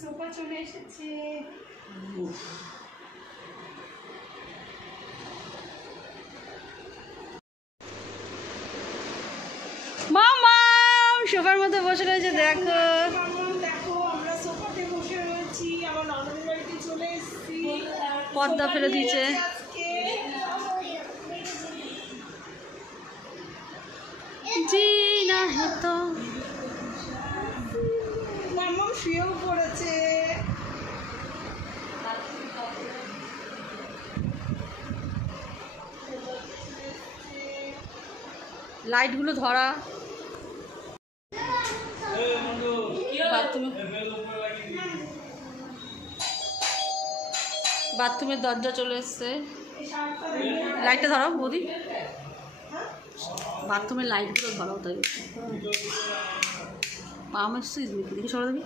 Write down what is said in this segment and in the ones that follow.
Sofa চলে এসেছে। মামা সোফার মধ্যে বসে রয়েছে, দেখো দেখো আমরা সোফাতে বসে রয়েছি। আমার ননদের বাড়িতে চলে এসেছি। পর্দা ফেলে দিয়েছে। জি না হতো মাম্মা শুয়েও পড়েছে। লাইটগুলো ধরা, বাথরুমের দরজা চলে এসছে। লাইটটা ধরাও বৌদি, বাথরুমের লাইটগুলো ধরাও। তাই আমার দেখি সরা দেখি।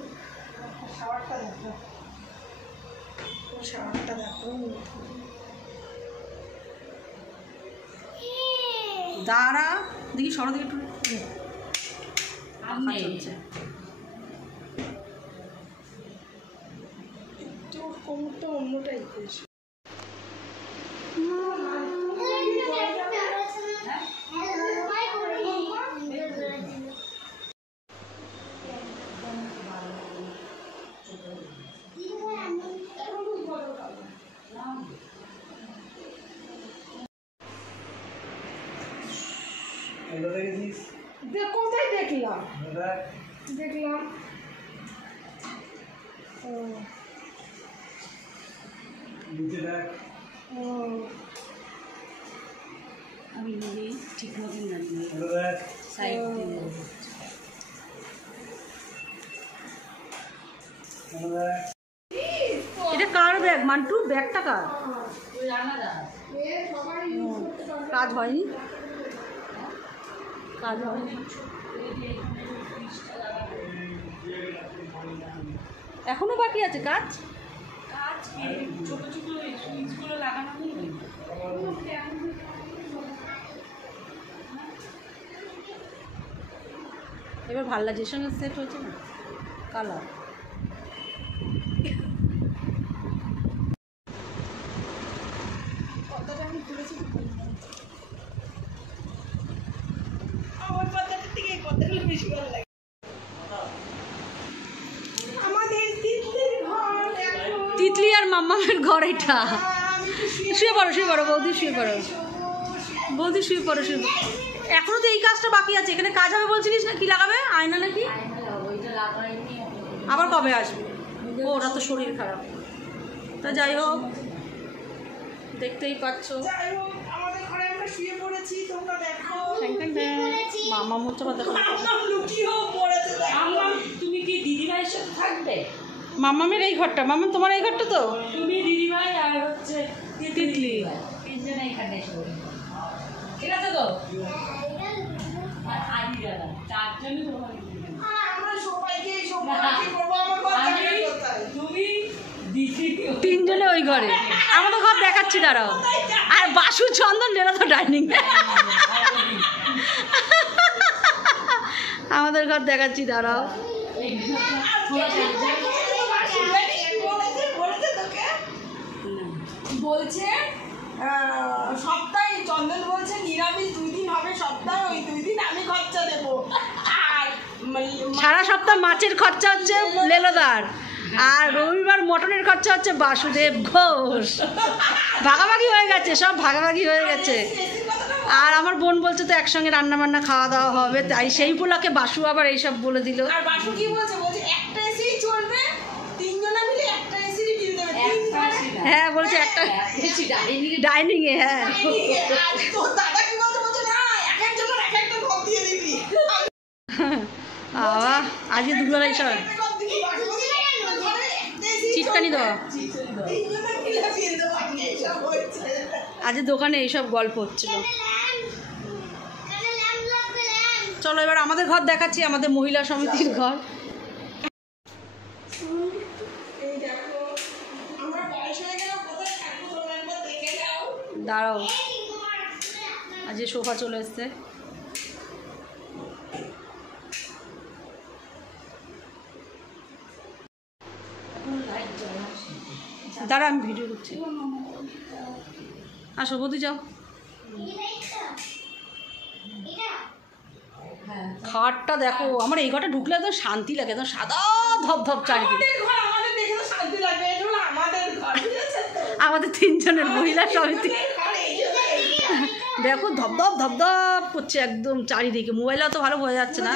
দাঁড়া দেখি সরা দেখি একটু। চলছে একটু কোমরটা অন্য টাইপের। কোথায় দেখলাম দেখলাম আমি ঠিক মতন জানি। এটা কার ব্যাগ মান্টু? ব্যাগটা কার? কাজ হয়নি, কাজ হয়নি এখনো বাকি আছে কাজ। ছোট ছোট সুইচগুলো লাগানো হয়নি। এবার ভাল লাগছে, এর সঙ্গে সেট হয়েছে না কালার। তিতলি আর মাম্মামের ঘর এটা। শুয়ে পড়ো শুয়ে পড়ো বৌদি, শুয়ে পড়ো বৌদি, শুয়ে পড়ো শুয়ে পড়ো। এখনো তো এই কাজটা বাকি আছে। এখানে কাজ হবে বলছিলিস না? কি লাগাবে? আয়না নাকি? আবার কবে আসবে? ও ওরা তো শরীর খারাপ। তা যাই হোক, দেখতেই পাচ্ছ মামা মুচ্ছে কথা। তুমি কি দিদিভাইয়ের সাথে থাকবে? মামামের এই ঘরটা, মামা তোমার এই ঘরটা তো? তুমি দিদিভাই আর হচ্ছে তিতলি তিনজনে এখানে ঠিক আছে তো? তিনজনে ওই ঘরে। আমাদের ঘর দেখাচ্ছি দাঁড়াও। আর বাসু চন্দন এরা তো ডাইনিং। আমাদের ঘর দেখাচ্ছি দাঁড়াও। বলছে সপ্তাহে, চন্দন বলছে নিরামিষ 2 দিন হবে সপ্তাহে, ওই 2 দিন আমি খরচা দেবো। আর সারা সপ্তাহ মাছের খরচা হচ্ছে লেলোদার, আর রবিবার মটনের খরচা হচ্ছে বাসুদেব ঘোষ। ভাগাভাগি হয়ে গেছে, সব ভাগাভাগি হয়ে গেছে। আর আমার বোন বলছে তো একসঙ্গে রান্না বান্না খাওয়া দাওয়া হবে, তাই সেই পোলাকে বাসু আবার এইসব বলে দিল। আর বাসু কি বলছে? বলছে একটা এসিই চলবে, তিনজনা মিলে একটা এসিরই বিল দেবে। হ্যাঁ বলছে একটা ডাইনিং এ। হ্যাঁ তো দাদা কি বলছে? বলছে না, এক একজনের এক একটা ঘর দিয়ে দিবি। আজকে দুপুরবেলা এইসব চিটকানি দেওয়া, আজকে দোকানে এইসব গল্প হচ্ছিল। চলো এবার আমাদের ঘর দেখাচ্ছি, আমাদের মহিলা সমিতির ঘর। দাঁড়াও আর যে সোফা চলে এসছে, দাঁড়া আমি ভিডিও করছি। আসো বৌদি যাও। খাটটা দেখো, আমার এই ঘরটা ঢুকলে একদম শান্তি লাগে, একদম সাদা ধপধপ চারিদিকে। আমাদের 3 জনের মহিলা সমিতি দেখো ধপধপ ধপধপ করছে একদম চারিদিকে। মোবাইলে অত ভালো বোঝা যাচ্ছে না।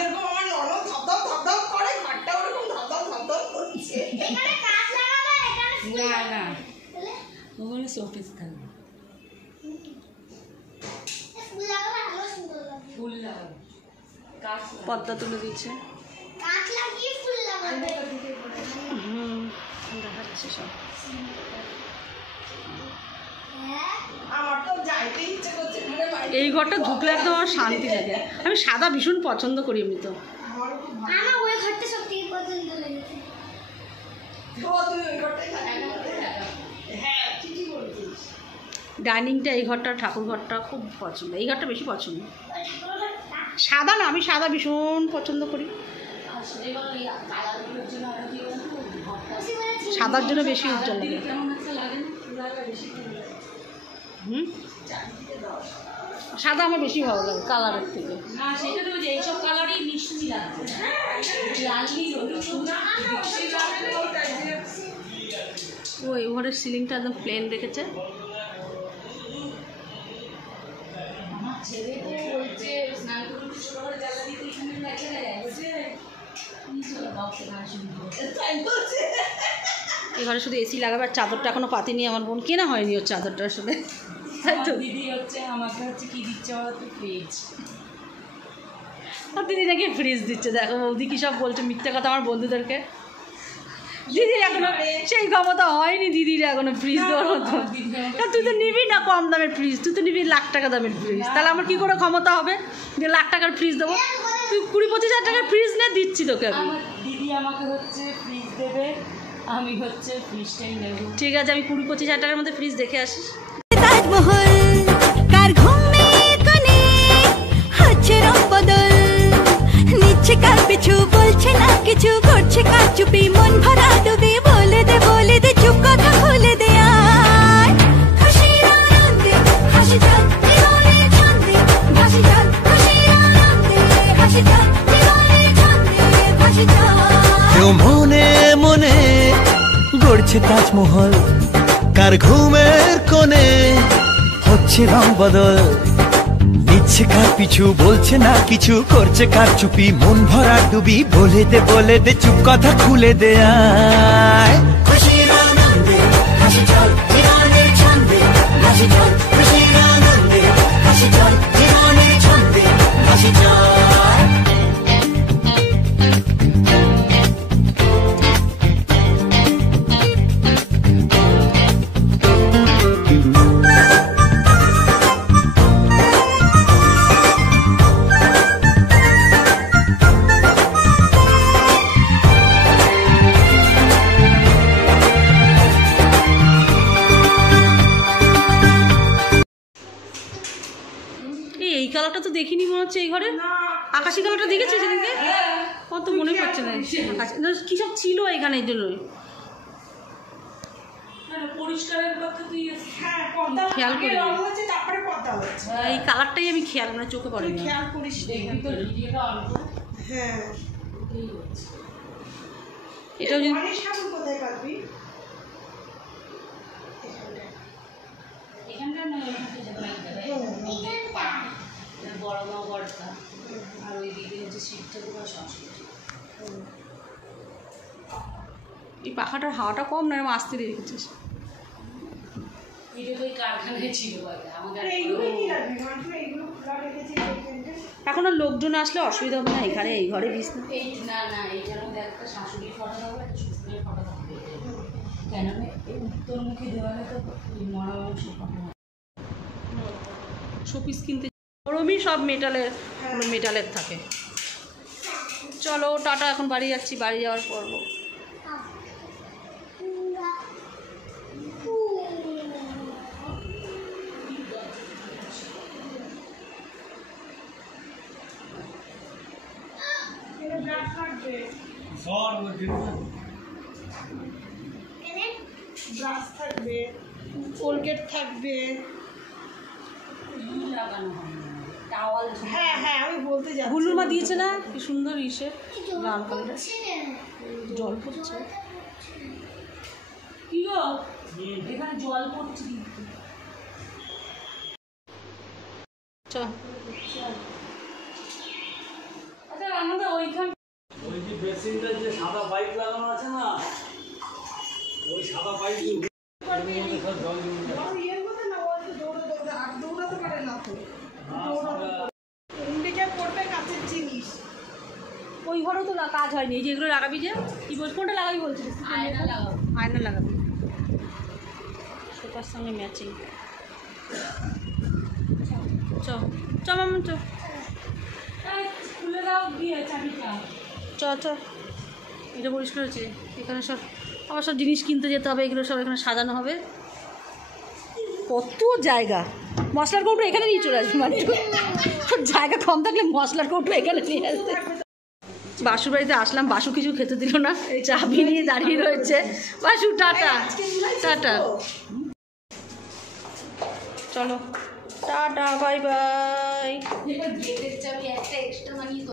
পর্দা তুলে দিচ্ছে। দেখাচ্ছে সব। এই ঘরটা ঢুকলে একদম আমার শান্তি লাগে। আমি সাদা ভীষণ পছন্দ করি এমনি তো। ডাইনিংটা এই ঘরটা, ঠাকুর ঘরটা খুব পছন্দ। এই ঘরটা বেশি পছন্দ। সাদা না, আমি সাদা ভীষণ পছন্দ করি। সাদার জন্য বেশি উজ্জ্বল লাগে। সাদা আমার বেশি ভালো লাগে কালারের থেকে। ওই ঘরের সিলিংটা একদম প্লেন রেখেছে। এবারে শুধু এসি লাগাবে আর চাদরটা এখনো পাতিনি আমার বোন, কেনা হয়নি ওর চাদরটা আসলে। দিদি হচ্ছে আমাকে হচ্ছে কি দিচ্ছে ফ্রিজ, আর দিদি নাকি ফ্রিজ দিচ্ছে। দেখো বৌদি কী সব বলছে মিথ্যে কথা আমার বন্ধুদেরকে। দিদির এখনো সেই ক্ষমতা হয়নি, দিদির এখনো ফ্রিজ দেওয়ার মতো। তুই তো নিবি না কম দামের ফ্রিজ, তুই তো নিবি লাখ টাকা দামের ফ্রিজ। তাহলে আমার কী করে ক্ষমতা হবে যে লাখ টাকার ফ্রিজ দেবো? তুই 20-25 হাজার টাকার ফ্রিজ নে, দিচ্ছি তোকে আমি। দিদি আমাকে হচ্ছে ফ্রিজ দেবে, আমি হচ্ছে ফ্রিজটাই নেব। ঠিক আছে, আমি 20-25 হাজার টাকার মধ্যে ফ্রিজ দেখে আসিস। তাজমহল কার ঘুমে কোণে হচ্ছে রং বদল, নিচ্ছে কার পিছু বলছে না কিছু, করছে কার চুপি মন ভরা ডুবি, বলে দে চুপ কথা খুলে দে। আর খুশির আনন্দে হাসি যাক জীবনে ছন্দে ভাসি যাক, খুশির আনন্দে হাসি যাক জীবনে ছন্দে ভাসি যাক। কেউ মনে মনে গড়ছে তাজমহল, কার ঘুমের কোণে হচ্ছে রং বদল, নিচ্ছে কার পিছু বলছে না কিছু, করছে কার চুপি মন ভরা ডুবি, বলে দে চুপ কথা খুলে দে। আয় খুশির আনন্দে হাসি চল জীবনের ছন্দে ভাসি চল, খুশির আনন্দে হাসি চল জীবনের ছন্দে ভাসি চল। এই কালারটা তো দেখিনি মনে হচ্ছে এই ঘরে। আকাশি কালারটা দেখেছিস সেদিনকে? অত মনে পড়ছে না। আকাশি কী সব ছিল এখানে, এই জন্যই পরিষ্কারের কথা তুই খেয়াল করি। তারপরে কথা হচ্ছে, এই কালারটাই আমি খেয়াল মানে চোখে পড়ে না। খেয়াল করিস হ্যাঁ। এটাও যদি কোথায় পাবি? এখানকার নয়, বড় মা বড়টা, আর ওই দিকে হচ্ছে শিবটা পুরো সংস্কৃতি। এই পাখাটার হাওয়াটা কম না, আসতে দিয়ে রেখেছিস। এটা তো কারখানায় ছিল আমাদের। এখন আর লোকজন আসলে অসুবিধা হবে না, এখানে এই ঘরে বিছনা। এই না না, এইটার মধ্যে একটা শাশুড়ির ফটো থাকবে, একটা শ্বশুরের ফটো থাকবে। কেন এই উত্তরমুখী দেওয়ালে তো মরা মাংস ফটো শোপিস কিনতে গরমই সব মেটালের থাকে। চলো টাটা, এখন বাড়ি যাচ্ছি, বাড়ি যাওয়ার পর্ব। থাকবে, ব্রাশ থাকবে, কোলগেট থাকবে। লাগানো হবে টাওয়াল। হ্যাঁ হ্যাঁ আমি বলতে যাচ্ছি। গুল্লুর মা দিয়েছে না কি সুন্দর ইসে লাল কালারের জল পড়ছে। কি গো এখানে জল পড়ছে কিন্তু। চ আচ্ছা আমাদের ওইখান ওই যে বেসিনটার যে সাদা পাইপ লাগানো আছে না, ওই সাদা পাইপ দিয়ে সব জল জমে যায়। বড় ইয়ের মধ্যে না, ও একটু দৌড়ে আর দৌড়াতে পারে না তো। সাদা- ইন্ডিকে পড়বে কাছের জিনিস। ওই ঘরেও তো কাজ হয়নি, এই যে এগুলো লাগাবি যে কি বল, কোনটা লাগাবি বলছিস? আয়না লাগাবো। আয়না লাগাবি, সোফার সঙ্গে ম্যাচিং। চ চ মামা চ খুলে দাও দিয়ে চাবিটা। চ চ এটা পরিষ্কার হচ্ছে। এখানে সব আবার সব জিনিস কিনতে যেতে হবে, এগুলো সব এখানে সাজানো হবে। কত জায়গা, মশলার কৌটো এখানে নিয়ে চলে আসবি, মানে তোর জায়গা কম থাকলে মশলার কৌটো এখানে নিয়ে আসতে। বাসুর বাড়িতে আসলাম, বাসু কিছু খেতে দিল না, চাবি নিয়ে দাঁড়িয়ে রয়েছে। বাসু টাটা টাটা, চলো টাটা বাই বাই। গেটের চাবি একটা এক্সট্রা বানিয়ে